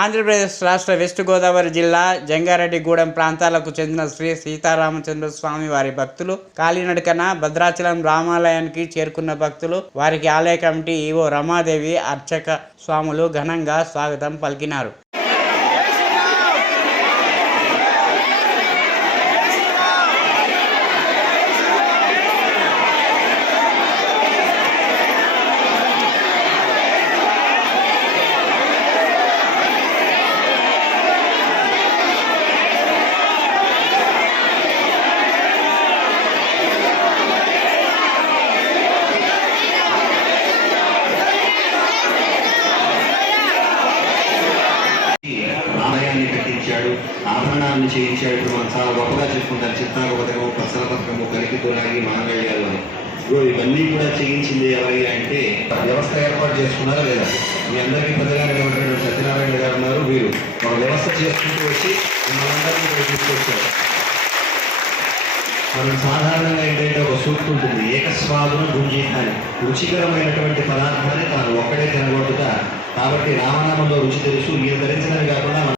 ఆంధ్రప్రదేశ్ రాష్ట్ర వెస్ట్ గోదావరి జిల్లా జంగారెడ్డిగూడెం ప్రాంతాలకు చెందిన శ్రీ సీతారామచంద్ర స్వామి వారి భక్తులు కాలినడకన భద్రాచలం రామాలయానికి చేరుకున్న భక్తులు వారికి ఆలయ కమిటీ ఈవో రమాదేవి అర్చక స్వాములు ఘనంగా స్వాగతం పలికినారు. చేయించాడు ఆభరణాలను చేయించాడు. ఇప్పుడు మనం చాలా గొప్పగా చెప్పుకుంటారు చిత్తాల పథకము పసల పథకము కలికి తులాగి మాంగళ్యాలు ఇప్పుడు ఇవన్నీ కూడా చేయించింది ఎవరి అంటే వ్యవస్థ ఏర్పాటు చేసుకున్నారా లేదా? మీ అందరికీ పెద్దగా నిలబడినటువంటి సత్యనారాయణ గారు ఉన్నారు వీరు. ఒక వ్యవస్థ చేసుకుంటూ వచ్చి మనందరినీ తీసుకొచ్చారు. మనం సాధారణంగా ఏంటంటే ఒక సూక్తి ఉంటుంది. ఏకస్వాదును గుంజీతాన్ని రుచికరమైనటువంటి పదార్థాన్ని తాను ఒక్కడే తినగొట్టుగా కాబట్టి రామనామంలో రుచి తెలుసు. మీరు ధరించినవి కాకుండా